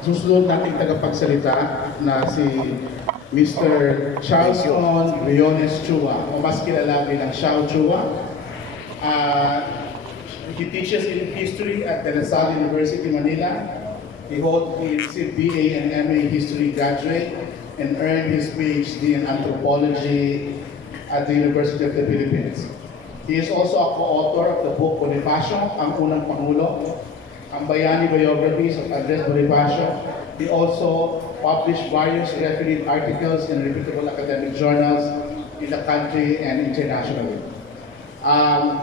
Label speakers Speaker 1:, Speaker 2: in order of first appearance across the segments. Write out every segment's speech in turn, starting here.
Speaker 1: susunod nating tagapagsalita na si Mr. Charles On Briones Chua, o mas kilala bilang Xiao Chua. Uh, he teaches in history at De La Salle University, Manila. He holds his BA and MA History graduate and earned his PhD in anthropology at the University of the Philippines. He is also a co-author of the book Bonifacio, Ang Unang Pangulo, ang Bayani Biographies of Andres Bonifacio. He also published various refereed articles in reputable academic journals in the country and internationally. Um,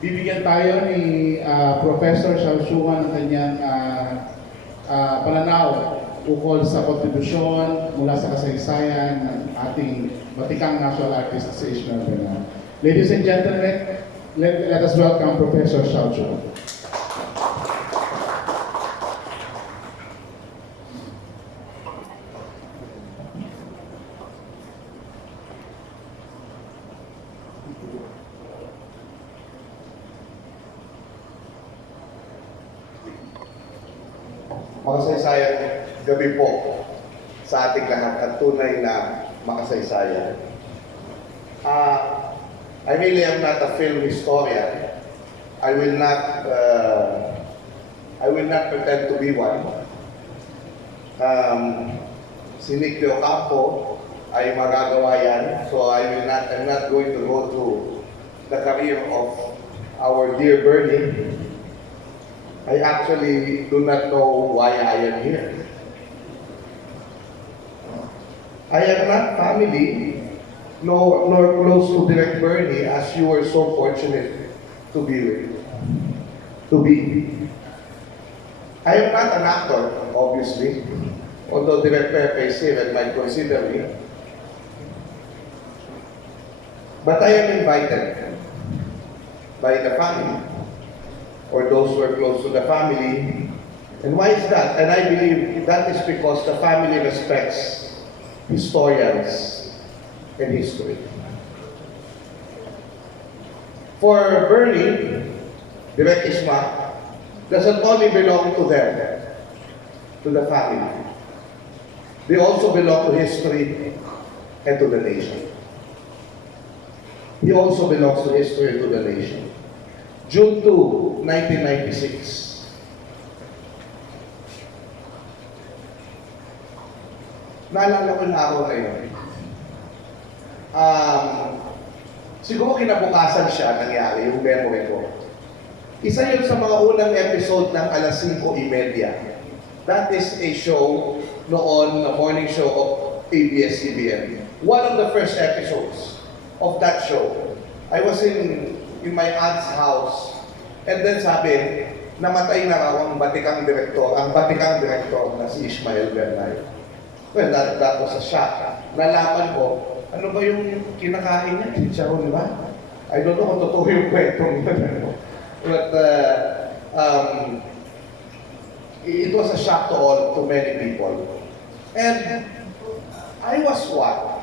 Speaker 1: bibigyan tayo ni ah, Professor Shuan ng kanyang ah, ah, pananaw ukol sa kontribusyon mula sa kasaysayan ng ating batikang national artist Ishmael Bernal. Ladies and gentlemen, let, let us welcome Professor Xiao Shuan.
Speaker 2: Makasaysayang gabi po sa ating lahat at tunay na makasaysayan. Ah, I really am not a film historian. I will not uh, I will not pretend to be one. Um, si Nick De Ocampo ay magagawa yan. So I will not, I'm not going to go through the career of our dear Bernie. I actually do not know why I am here. I am not family, nor, nor close to Direct Bernie as you were so fortunate to be with. To be. I am not an actor, obviously, although Direct Pepe is here and might consider me. But I am invited by the family or those who are close to the family. And why is that? And I believe that is because the family respects historians and history. For Bernie, Direct Isma doesn't only belong to them, to the family. They also belong to history and to the nation. He also belongs to history and to the nation. June 2, 1996. Naalala ko yung araw na yun. Um, siguro kinabukasan siya nangyari, yung memory ko. Isa yun sa mga unang episode ng alas 5.30. That is a show noon, a morning show of ABS-CBN. One of the first episodes of that show. I was in in my aunt's house. And then sabi, namatay na raw ang batikang direktor, ang batikang direktor na si Ishmael Bernal. Well, that, that was a shock. Nalaman ko, ano ba yung kinakain niya? Chicharon ba? I don't know kung totoo yung kwentong yun. But, uh, um, it was a shock to all, to many people. And I was what?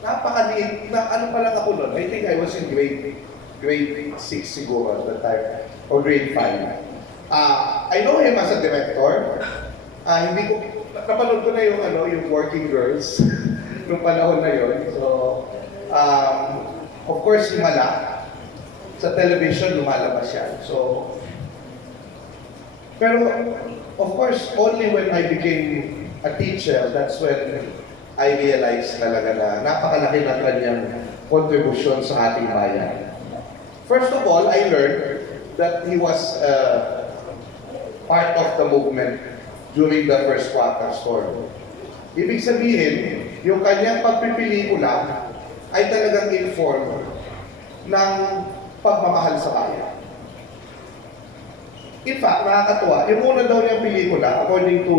Speaker 2: Napakaliit, na ano pa lang ako noon. I think I was in grade grade 6 siguro at that time, or grade 5. Ah, I know him as a director. Ah, hindi ko, napanood ko na yung, ano, yung Working Girls nung panahon na yun. So, um, of course, himala. Sa television, lumalabas yan. So, pero, of course, only when I became a teacher, that's when I realized talaga na napakalaki ng kanyang kontribusyon sa ating bayan. First of all, I learned that he was uh, part of the movement during the first quarter storm. Ibig sabihin, yung kanyang pagpipelikula ay talagang informed ng pagmamahal sa bayan. In fact, nakakatuwa, yung una daw niyang pelikula, according to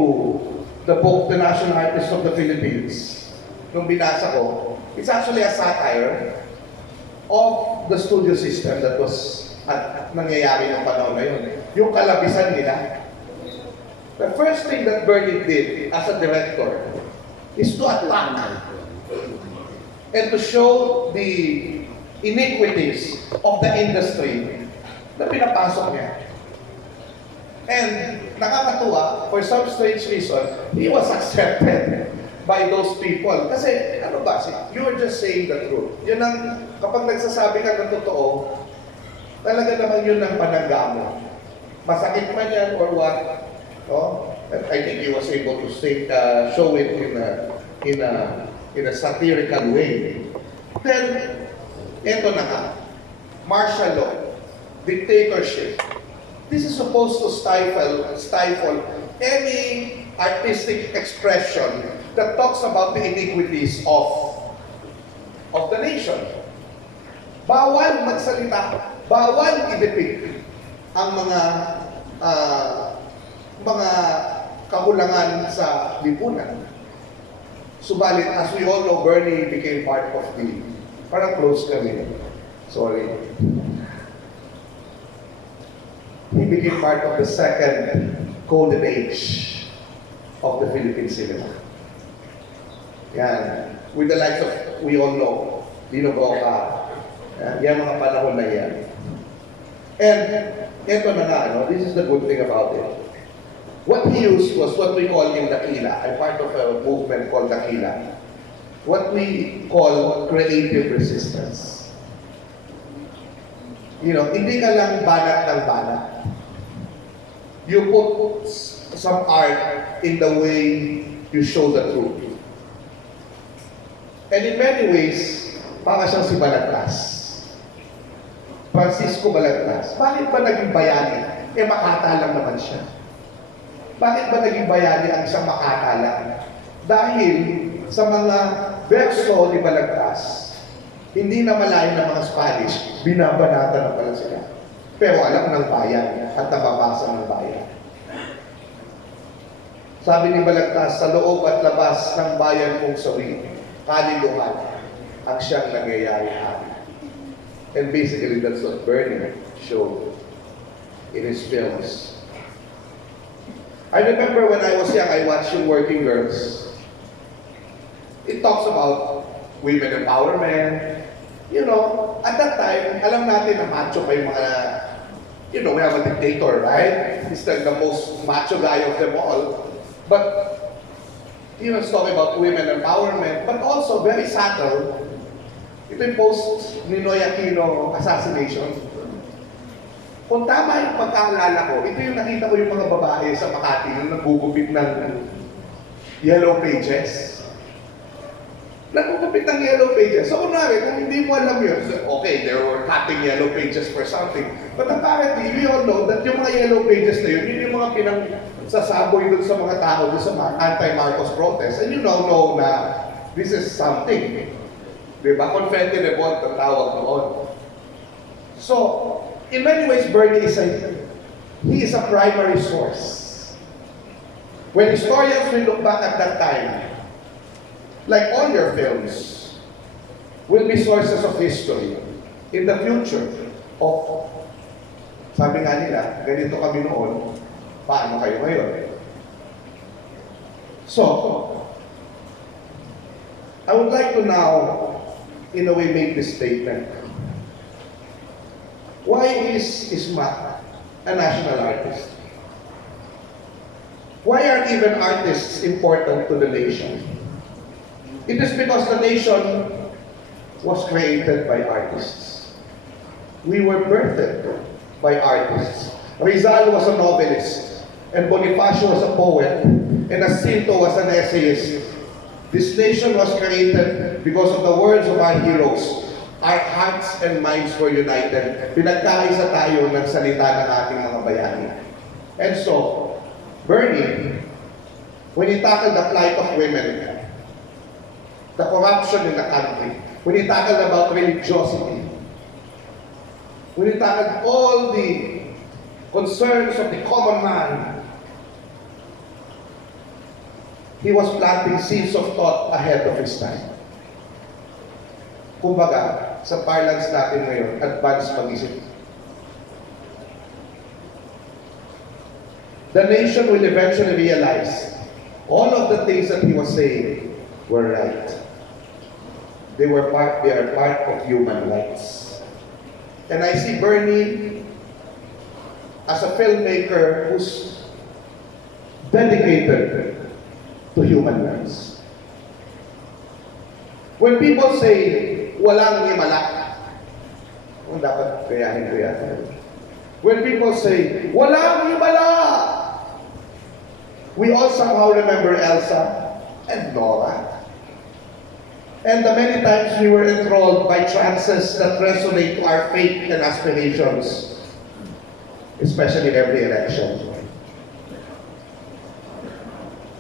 Speaker 2: the book, The National Artist of the Philippines, nung binasa ko, it's actually a satire of the studio system that was at nangyayari ng panahon na yun. Yung kalabisan nila. The first thing that Bernie did as a director is to attack and to show the iniquities of the industry na pinapasok niya. And nakakatuwa, for some strange reason, he was accepted by those people. Kasi ano ba, you are just saying the truth. Yun ang, kapag nagsasabi ka ng totoo, talaga naman yun ang panangga mo. Masakit man yan or what, no? And I think he was able to say, uh, show it in a, in a, in a satirical way. Then, eto na nga, martial law, dictatorship. This is supposed to stifle, stifle any artistic expression that talks about the iniquities of of the nation. Bawal magsalita, bawal i-depict ang mga ah, mga kakulangan sa lipunan. Subalit, as we all know, Bernie became part of the, parang close kami. Sorry. He became part of the second golden age of the Philippine cinema. Yan. With the likes of, we all know, Dino Boca, yan, yan mga panahon na yan. And, eto na nga, no, this is the good thing about it. What he used was what we call in Dakila. I'm part of a movement called Dakila. What we call creative resistance. You know, hindi ka lang banat ng banat. You put some art in the way you show the truth. And in many ways, para siyang si Balagtas. Francisco Balagtas. Bakit ba naging bayani? Eh, makata lang naman siya. Bakit ba naging bayani ang isang makata lang? Dahil sa mga verso ni Balagtas, hindi na malayo ng mga Spanish, binabanata na pala sila. Pero alam ng bayan at nababasa ng bayan. Sabi ni Balagtas, sa loob at labas ng bayan kong sawi, kaliluhan ang siyang nangyayari-hari. And basically, that's what Bernie showed in his films. I remember when I was young, I watched yung Working Girls. It talks about women empowerment. You know, at that time, alam natin na macho pa yung mga, you know, we have a dictator, right? He's the, the most macho guy of them all. But, know, it's talking about women empowerment, but also very subtle. Ito yung post ni Noy Aquino assassination. Kung tama yung pagkaalala ko, ito yung nakita ko yung mga babae sa Makati nung nagugupit ng yellow pages. Nagugupit ng yellow pages. So, kunwari, kung hindi mo alam yun, okay, they were cutting yellow pages for something. But apparently, we all know that yung mga yellow pages na yun, yun yung mga pinang sasaboy dun sa mga tao dun sa anti-Marcos protest. And you now know na this is something. Di ba? Confetti revolt ang tawag noon. So, in many ways, Bernie is a, he is a primary source. When historians will look back at that time, like all your films, will be sources of history in the future of, sabi nga nila, ganito kami noon, paano kayo ngayon? So, I would like to now, in a way, make this statement. Why is Isma a national artist? Why are even artists important to the nation? It is because the nation was created by artists. We were birthed by artists. Rizal was a novelist, and Bonifacio was a poet, and Jacinto was an essayist. This nation was created because of the words of our heroes. Our hearts and minds were united. Pinagkaisa tayo ng salita ng ating mga bayani. And so, Bernie, when he tackled the plight of women, the corruption in the country, when he tackled about religiosity, when he tackled all the concerns of the common man, he was planting seeds of thought ahead of his time. Kumbaga, sa parlance natin ngayon, advanced pag-isip. The nation will eventually realize all of the things that he was saying were right. They were part, they are part of human rights. And I see Bernie as a filmmaker who's dedicated to human rights. When people say, walang himala, kung dapat kayahin ko yata. When people say, walang himala, we all somehow remember Elsa and Nora. And the many times we were enthralled by trances that resonate to our faith and aspirations, especially every election.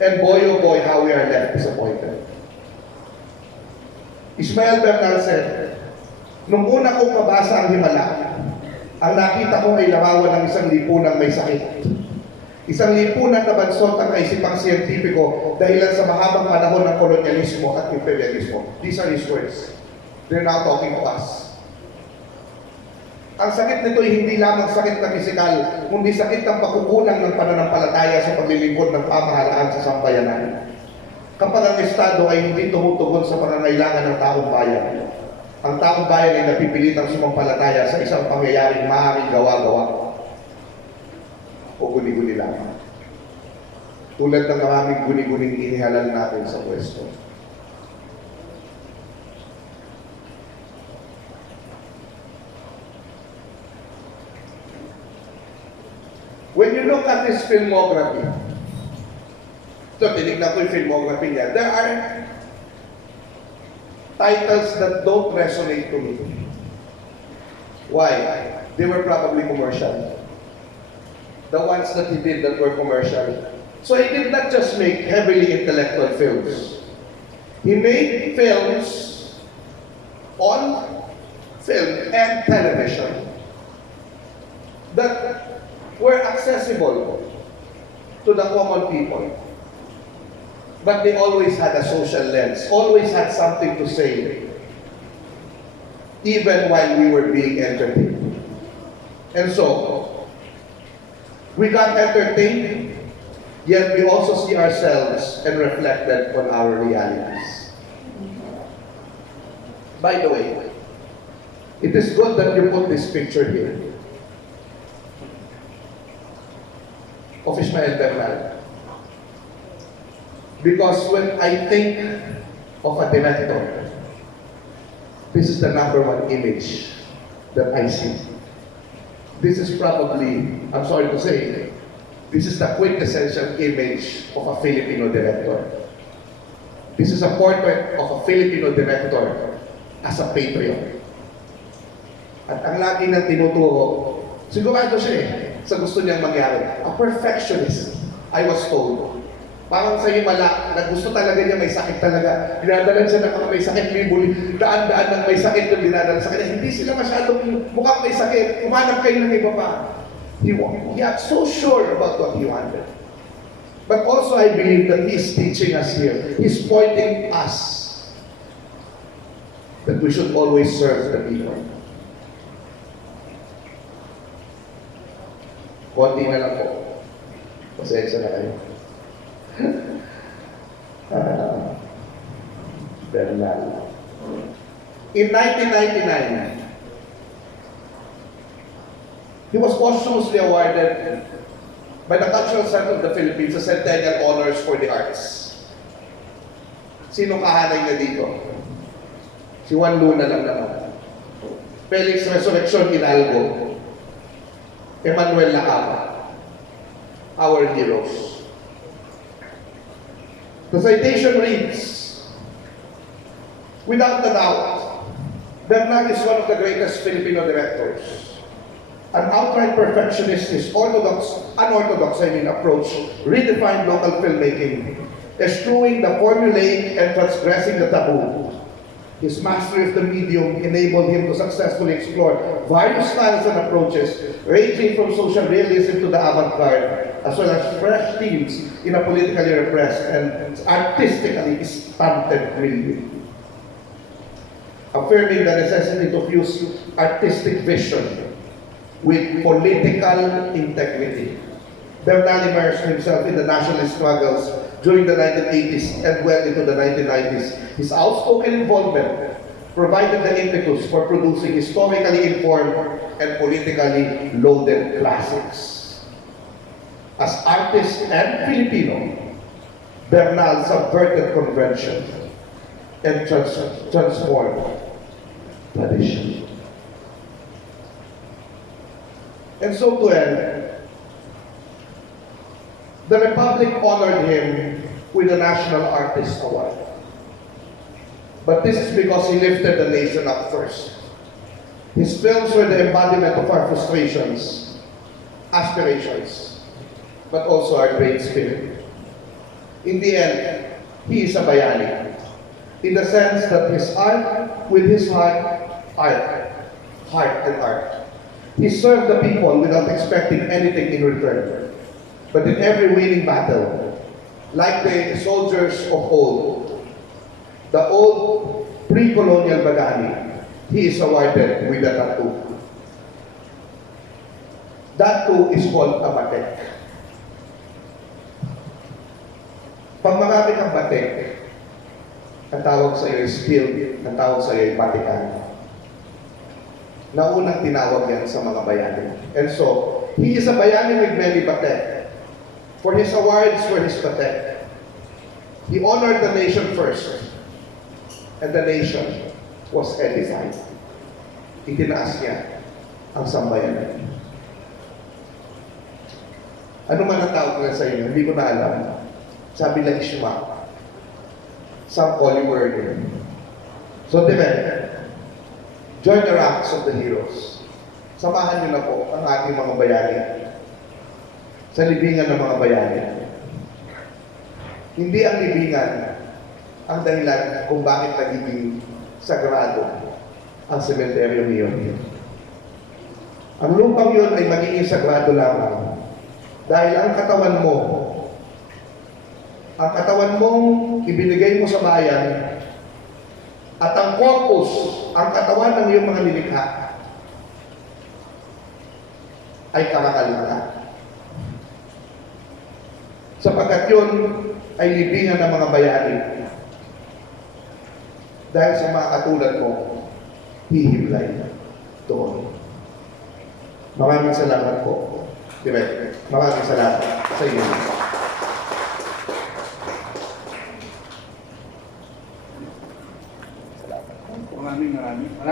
Speaker 2: And boy, oh boy, how we are left disappointed. Ismael Bernal said, Nung una kong mabasa ang himala, ang nakita ko ay larawan ng isang lipunang may sakit. Isang lipunan na bansot ang kaisipang siyentipiko dahilan sa mahabang panahon ng kolonyalismo at imperialismo. These are his words. They're now talking to us. Ang sakit nito ay hindi lamang sakit na pisikal, kundi sakit ng pagkukulang ng pananampalataya sa paglilingkod ng pamahalaan sa sambayanan. Kapag ang Estado ay hindi tumutugon sa pangangailangan ng taong bayan, ang taong bayan ay napipilitang sumampalataya sa isang pangyayaring maaaring gawa-gawa o guni-guni lamang. Tulad ng maraming guni-guning inihalal natin sa pwesto. When you look at his filmography, ito, tinignan ko yung filmography niya, there are titles that don't resonate to me. Why? They were probably commercial. The ones that he did that were commercial. So he did not just make heavily intellectual films. He made films on film and television that were accessible to the common people. But they always had a social lens, always had something to say, even while we were being entertained. And so, we got entertained, yet we also see ourselves and reflected on our realities. By the way, it is good that you put this picture here of Ishmael Bernal. Because when I think of a director, this is the number one image that I see. This is probably, I'm sorry to say, this is the quintessential image of a Filipino director. This is a portrait of a Filipino director as a patriot. At ang lagi nang tinuturo, sigurado siya eh, sa gusto niyang mangyari. A perfectionist, I was told. Parang sa himala, na gusto talaga niya may sakit talaga. Dinadalan siya ng may sakit, may buli, daan-daan ng may sakit yung dinadalan sa kanya. Hindi sila masyadong mukhang may sakit. Umanap kayo ng iba pa. He, he got so sure about what he wanted. But also I believe that he's teaching us here. He's pointing us that we should always serve the people. Konti na lang po. Pasensya na kayo. Ah, Bernal. In 1999, he was posthumously awarded by the Cultural Center of the Philippines the Centennial Honors for the Arts. Sino kahanay niya dito? Si Juan Luna lang naman. Felix Resurrection Hidalgo. Emmanuel Lacaba. Our heroes. The citation reads, Without a doubt, Bernal is one of the greatest Filipino directors. An outright perfectionist, his orthodox, unorthodox, I mean, approach redefined local filmmaking, eschewing the formulaic and transgressing the taboo. His mastery of the medium enabled him to successfully explore various styles and approaches, ranging from social realism to the avant-garde, as well as fresh themes in a politically repressed and artistically stunted milieu. Affirming the necessity to fuse artistic vision with political integrity. Bernal immersed himself in the nationalist struggles during the 1980s and well into the 1990s. His outspoken involvement provided the impetus for producing historically informed and politically loaded classics. As artist and Filipino, Bernal subverted convention and trans- transformed tradition. And so to end, the Republic honored him with the National Artist Award. But this is because he lifted the nation up first. His films were the embodiment of our frustrations, aspirations, but also our great spirit. In the end, he is a bayani. In the sense that his art, with his heart, art, heart and art. He served the people without expecting anything in return. But in every winning battle, like the soldiers of old, the old pre-colonial Bagani, he is awarded with a tattoo. That too is called a batek. Marami kang batek, ang tawag sa iyo is field, ang tawag sa iyo ay batikan. Naunang tinawag yan sa mga bayani. And so, he is a bayani with many batek. For his awards, for his batek. He honored the nation first. And the nation was edified. Itinaas niya ang sambayanan. Ano man ang tawag nila sa inyo, hindi ko na alam. Sabi lang Ishma. Some word. eh. So, Tibet, join the ranks of the heroes. Samahan niyo na po ang ating mga bayani sa libingan ng mga bayani. Hindi ang libingan ang dahilan kung bakit nagiging sagrado ang sementeryo niyon. Ang lupang yun ay magiging sagrado lamang dahil ang katawan mo, ang katawan mong ibinigay mo sa bayan at ang corpus, ang katawan ng iyong mga nilikha ay karakalala. Sapagkat yun ay libingan ng mga bayani. Dahil sa mga katulad mo, hihiblay doon. Maraming salamat po. Direk, maraming salamat sa inyo. para